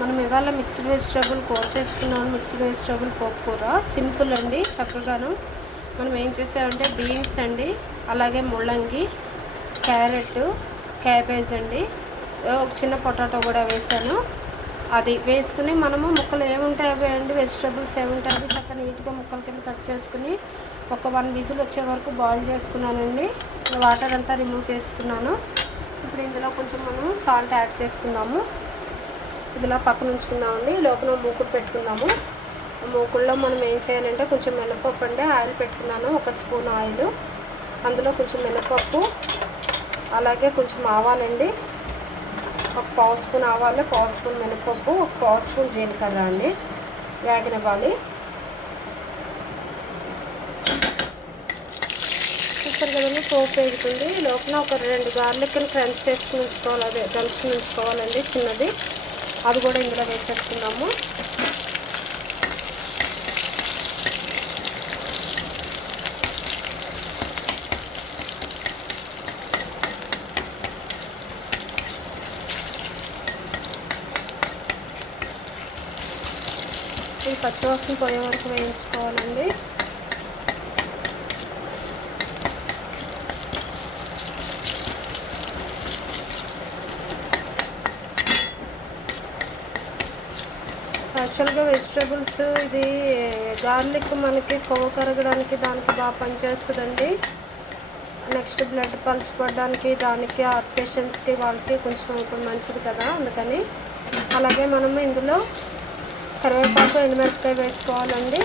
మనం ఇవాళ mixed vegetable కూర చేసుకున్నాము. మిక్స్డ్ వెజిటేబుల్ పోపు కూర సింపుల్ అండి, చక్కగాను. మనం ఏం చేసామంటే బీన్స్ అండి, అలాగే ముల్లంగి, క్యారెట్, క్యాబేజ్ అండి, ఒక చిన్న పొటాటో కూడా వేసాను. అది వేసుకుని మనము ముక్కలు ఏముంటాయి అవి అండి, వెజిటేబుల్స్ ఏముంటాయి అవి చక్కగా నీట్గా ముక్కల కింద కట్ చేసుకుని ఒక 1 విజిల్ వచ్చే వరకు బాయిల్ చేసుకున్నానండి. వాటర్ అంతా రిమూవ్ చేసుకున్నాను. ఇప్పుడు ఇందులో కొంచెం మనం సాల్ట్ యాడ్ చేసుకుందాము. ఇదిలా పక్కన ఉంచుకుందామండి. లోపల మూకుడు పెట్టుకుందాము. మూకుడులో మనం ఏం చేయాలంటే కొంచెం మినపప్పు అండి, ఆయిల్ పెట్టుకున్నాను, 1 స్పూన్ ఆయిల్. అందులో కొంచెం మినపప్పు, అలాగే కొంచెం ఆవాలండి, 1 పావు స్పూన్ ఆవాలు, 1 పావు స్పూన్ మినపప్పు, 1 పావు స్పూన్ జీలకర్ర అండి వేగనివ్వాలి. చూస్తారు కదండి, పోపు వేగుతుంది. లోపల ఒక 2 గార్లిక్ని క్రంచ్ చేసుకుని ఉంచుకోవాలి, అదే దంచుకుని ఉంచుకోవాలండి చిన్నది. అది కూడా ఇందులో వేసేసుకుందాము. ఈ పచ్చివాసన పోయే వరకు వేయించుకోవాలండి. యాక్చువల్గా వెజిటేబుల్స్ ఇది గార్లిక్ మనకి కొవ్వు కరగడానికి దానికి బాగా పనిచేస్తుందండి. నెక్స్ట్ బ్లడ్ పల్స్ పడడానికి, దానికి హార్ట్ పేషెంట్స్కి వాళ్ళకి కొంచెం ఇప్పుడు మంచిది కదా, అందుకని. అలాగే మనము ఇందులో కరివేపాకు, ఎండుమిరపకాయ వేసుకోవాలండి.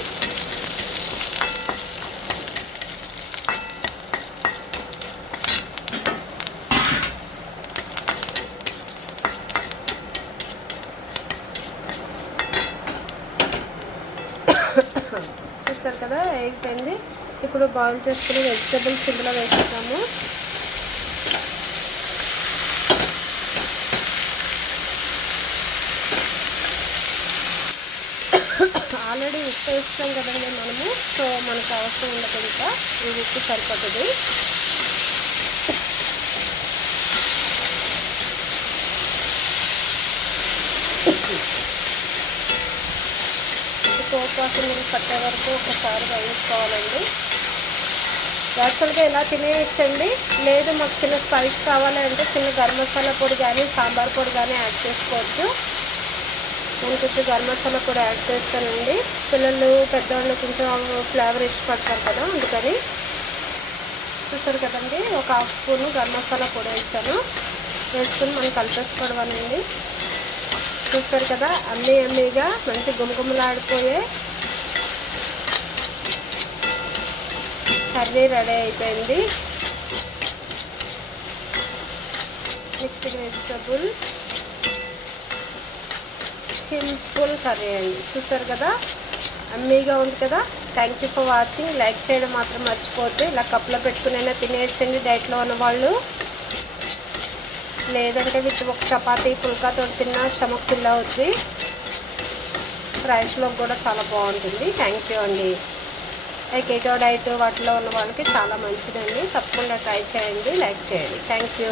చూస్తారు కదా, అయిపోయింది. ఇప్పుడు బాయిల్ చేసుకుని వెజిటేబుల్స్ ఇందులో వేసుకుంటాము. ఆల్రెడీ ఉప్పు వేస్తాం కదండి మనము, సో మనకు అవసరం ఉండదు, ఇంకా ఈ ఉప్పు సరిపడుతుంది. పోపు వాసన పట్టే వరకు ఒకసారి వేయించుకోవాలండి. యాక్చువల్గా ఇలా తినేయచ్చండి, లేదు మాకు చిన్న స్పైస్ కావాలి అంటే చిన్న గరం మసాలా పొడి కానీ సాంబార్ పొడి కానీ యాడ్ చేసుకోవచ్చు. నేను కొంచెం గరం మసాలా పొడి యాడ్ చేస్తానండి. పిల్లలు పెద్దవాళ్ళు కొంచెం ఫ్లేవర్ ఇష్టపడతారు కదా, అందుకని. చూస్తారు కదండి, ఒక 1/2 స్పూను గరం మసాలా పొడి వేస్తాను. వేసుకుని మనం కలిపేసుకోవడమేనండి. చూస్తారు కదా, అమ్మీగా మంచి గుమగుమలాడిపోయే కర్రీ రెడీ అయిపోయింది. మిక్స్డ్ వెజిటబుల్ సింపుల్ కర్రీ అండి. చూసారు కదా, అమ్మీగా ఉంది కదా. Thank you for watching. Like చేయడం మాత్రం మర్చిపోద్దు. ఇలా కప్లో పెట్టుకునైనా తినేయచ్చండి డైట్లో ఉన్నవాళ్ళు, లేదంటే విత్ ఒక చపాతీ పుల్కాతో తిన్నా స్టమక్ ఫిల్ అవుతుంది. రైస్లో కూడా చాలా బాగుంటుంది. థ్యాంక్ యూ అండి. కేటో డైట్ వాటిలో ఉన్న వాళ్ళకి చాలా మంచిదండి. తప్పకుండా ట్రై చేయండి, లైక్ చేయండి. Thank you.